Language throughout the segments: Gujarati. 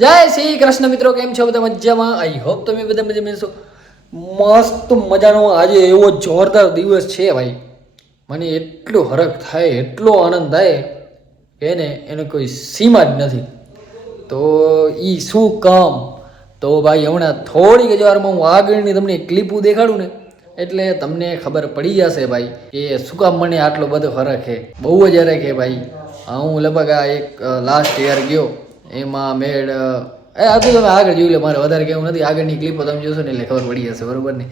જય શ્રી કૃષ્ણ મિત્રો, કેમ છો બધા? મજામાં? આઈ હોપ તમે બધા મજામાં છો. મસ્ત મજાનો આજે એવો જોરદાર દિવસ છે ભાઈ. મને એટલો હરખ થાય, એટલો આનંદ થાય કે ને એનો કોઈ સીમા જ નથી. તો એ શું કામ? તો ભાઈ હમણાં થોડીક જ વારમાં હું આગળની તમને ક્લિપો દેખાડું ને એટલે તમને ખબર પડી જશે ભાઈ કે શું કામ મને આટલો બધો હરખ છે. બહુ જ હરખ છે ભાઈ. હું લગભગ આ એક લાસ્ટ યર ગયો એમાં મેળ આ તો તમે આગળ જોઈ લો, મારે વધારે કેવું નથી. આગળની ક્લિપો તમે જોશો ને એટલે ખબર પડી જશે, બરોબર ને?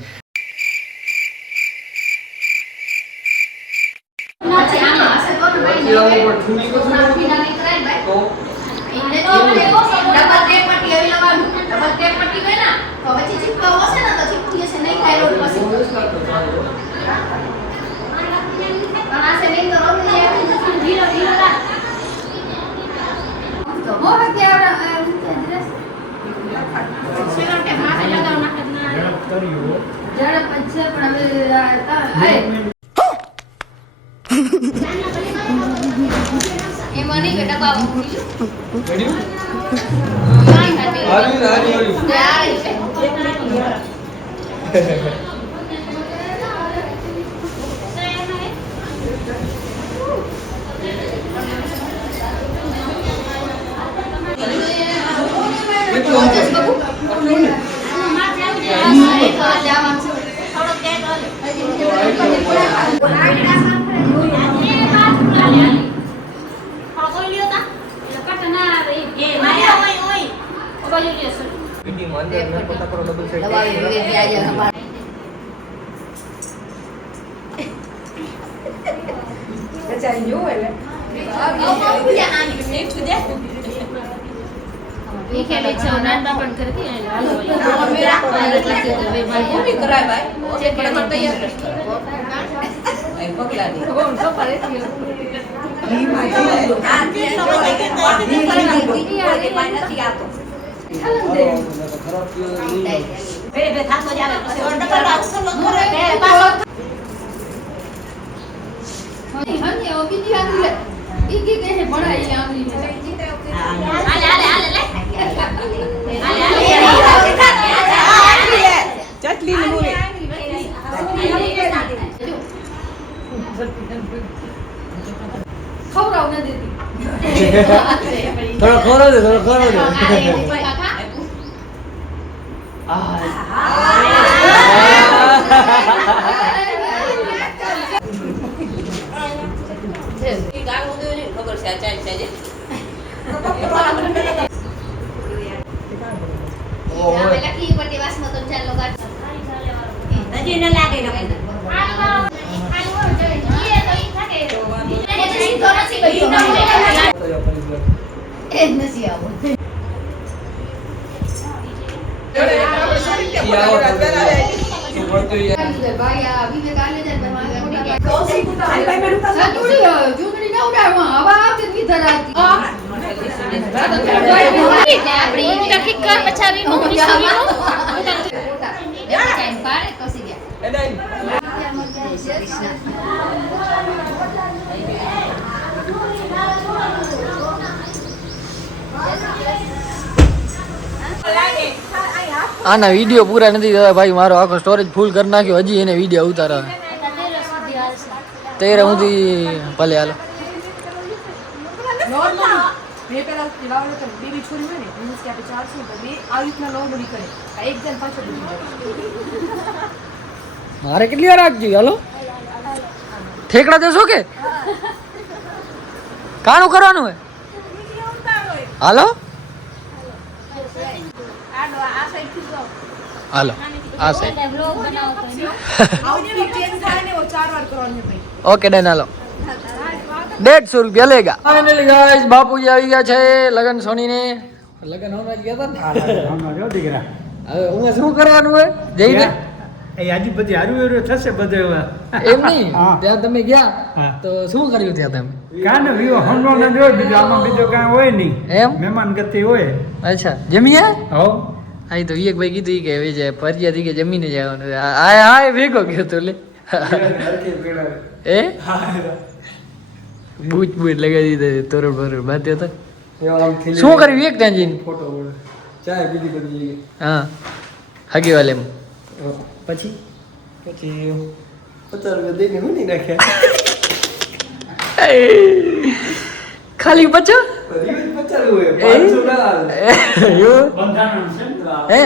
થોડો ખોરો દે, થોડો ખોરો દે. આના વિડીયો પૂરા નથી થતા ભાઈ. મારો આખો સ્ટોરેજ ફૂલ કરી નાખ્યો, હજી એને વિડીયો ઉતારા 13 સુધી ભલે હાલો. મારે કેટલી વાર રાખજો? હાલો ઠેકડા દેશો કે કાણું કરવાનું હોય? હાલો હાલો આ સાઈડ. ઓકે ડન, હાલો. 150 રૂપિયા લેગા. ફાઇનલી ગાઈસ બાપુજી આવી ગયા છે લગન સોનીને. લગન હોના ગયા હતા દીકરા. હવે હું શું કરવાનું હોય જઈને? આજે બધી હારું થશે બધું. એમ નહીં, ત્યાં તમે ગયા તો શું કર્યું ત્યાં તમે? કાને વિવો હંડો ન જોય, બીજો આમાં બીજો કાંઈ હોય નહીં. એમ મહેમાન ગતિ હોય. અચ્છા, જમીયા? હો અહીં તો એક ભાઈ કીધું કે હવે જાય ફરિયાદી કે જમીને જવાનું. હા ભેગો ગયો તો લે એ બૂચ લગાવી દીધા તોરણ બરોબર બાંધ્યો હતો. શું કર્યું એક ત્યાં જઈને ફોટો ચાય બીજી બધી હા હગી વાલે એમ પછી 50 રૂપિયા દઈને હું નહીં નાખ્યા ખાલી પચા 50 રૂપિયા 500 ના હે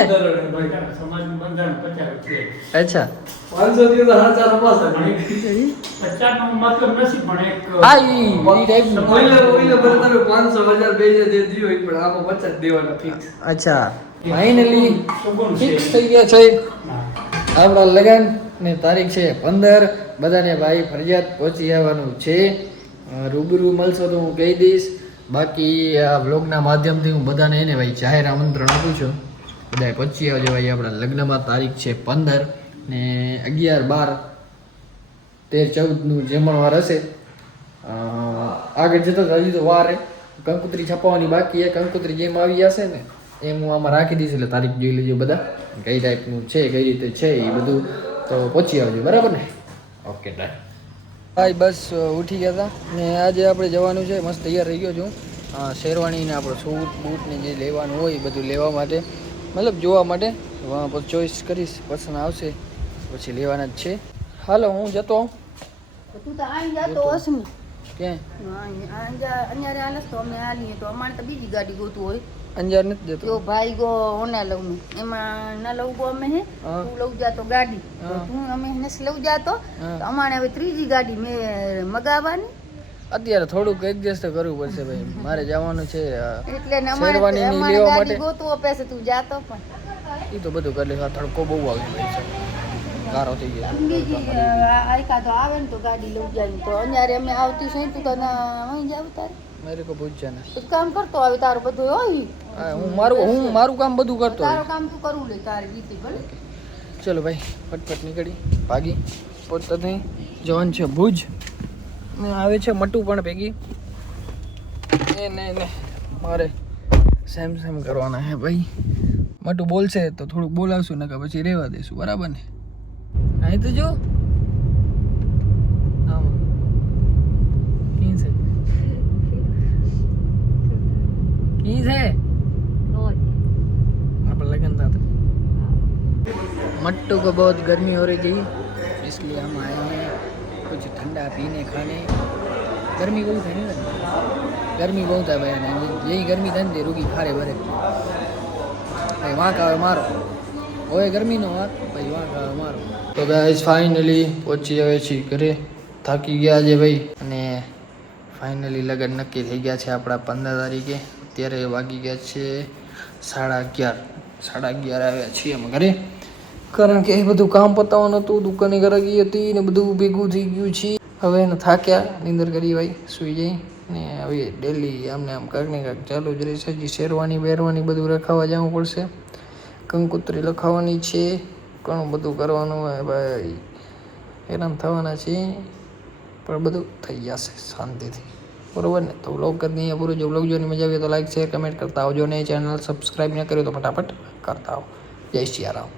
સમાજનું બંધારણ 50 છે. અચ્છા 500 થી તો હાથ ચાર પાસ 50 નો મતલબ નથી પણ એક હા ઈ ટાઈપનું ઓઈલે પર તમે 500,000 બે જે દે દીયો એક પણ આમાં 50 દેવાના ફિક્સ અચ્છા ફાઇનલી સગુણ છે. ફિક્સ થઈ ગયા છે આપણા લગન ને તારીખ છે 15 બધાને ભાઈ ફરજિયાત પહોંચી આવવાનું છે રૂબરૂ મળશો તો હું કહી દઈશ બાકી આ વ્લોગના માધ્યમથી હું બધાને એને ભાઈ જાહેર આમંત્રણ આપું છું બધાએ પહોંચી આવજો ભાઈ આપણા લગ્નમાં તારીખ છે 15 ને 11 12 13 14નું જમણવાર હશે આગળ જતો હજી તો વાર કંકુતરી છપાવવાની બાકી કંકુતરી જેમ આવી જશે ને એમ હું આમાં રાખી દઈશ એટલે તારીખ જોઈ લેજો બધા કઈ ટાઈપનું છે કઈ રીતે છે એ બધું તો પહોંચી આવજો બરાબર ને ઓકે ડન ભાઈ બસ ઉઠી ગયા હતા ને આજે આપણે જવાનું છે મસ્ત તૈયાર રહી ગયો છું શેરવાણી ને આપણો સૂટ બૂટ ને જે લેવાનું હોય એ બધું લેવા માટે મતલબ જોવા માટે પછી ચોઈસ કરીશ પસંદ આવશે પછી લેવાના જ છે હાલો હું જતો તું તો આઈ જાતો હશ ને ક્યાં અહીંયા હાલસ તો અમે હાલીએ તો અમારે તો બીજી ગાડી ગોતું હોય અંજાર નથી જતો જો ભાઈ ગો ઓના લઉં એમાં ના લઉં ગો અમે હે હા. તું લઉં જાતો ગાડી તો હા. તું અમે નસ લઉં જાતો હા. તો અમારે હવે ત્રીજી ગાડી મેં મગાવવાની અત્યારે થોડુંક એડજસ્ટ કરવું પડશે ભાઈ મારે જવાનું છે એટલે ને અમારે શેરવાનીની અમારે લેવા ગાડી માટે ગોતું પેસે તું જાતો પણ એ તો બધું કરી લે તડકો બહુ આવી ગયો છે ગારો થઈ ગયો બીજી આયકા તો આવે ને તો ગાડી લઉં જાય તો અહીંયા અમે આવતી છે તું તો ના અહીં જાવ તારે મેરે કો પૂછ જાના તું કામ કરતો આવે તારું બધું હોય હા, હું મારું કામ બધું કરતો તારું હોય કામ તું કરવું લે તારી રીતે ભલે ચલો ભાઈ ફટફટ નીકળી ભાગી પહોંચતા થઈ જવાનું છે ભુજ ને આવે છે મટુ પણ ભેગી ને મારે સેમ કરવાના હે ભાઈ મટુ બોલશે તો થોડુંક બોલાવશું ને પછી રહેવા દઈશું બરાબર ને અહીં તો જો આમાં કી છે अपन लगन था मट्टू को बहुत गर्मी हो रही थी इसलिए हम आए हैं कुछ ठंडा पीने खाने गर्मी बहुत है ना गर्मी बहुत है भाई यही गर्मी धन दे रुकी खारे भरे भाई वहाँ का मारो ओए गर्मी नो વાત ભાઈ વहाँ का મારો તો ગાઈસ ફાઇનલી પહોંચી આવે છે ઘરે થાકી ગયા છે ભાઈ અને ફાઇનલી લગન નક્કી થઈ ગયા છે આપણા 15 તારીખે અત્યારે વાગી ગયા છે 11:30 આવ્યા છીએ અમે ઘરે કારણ કે એ બધું કામ પતાવવાનું હતું દુકાને ગરાગી હતી ને બધું ભેગું થઈ ગયું છે હવે એને થાક્યા નીંદર કરી ભાઈ સૂઈ જઈ ને હવે ડેલી આમને આમ કાંઈક ને કાંઈક ચાલુ જ રહેશે હજી શેરવાની બેરવાની બધું રખાવા જવું પડશે કંકોત્રી લખાવવાની છે ઘણું બધું કરવાનું હોય ભાઈ હેરાન થવાના છે પણ બધું થઈ જશે શાંતિથી બરોબર ને તો વ્લોગ કરી દઈએ પૂરો જો વ્લોગ જોઈને મજા આવી તો લાઈક શેર કમેન્ટ કરતા આવજો ને ચેનલ સબસ્ક્રાઈબ ન કર્યો તો ફટાફટ કરતા આવો જય શ્રી રામ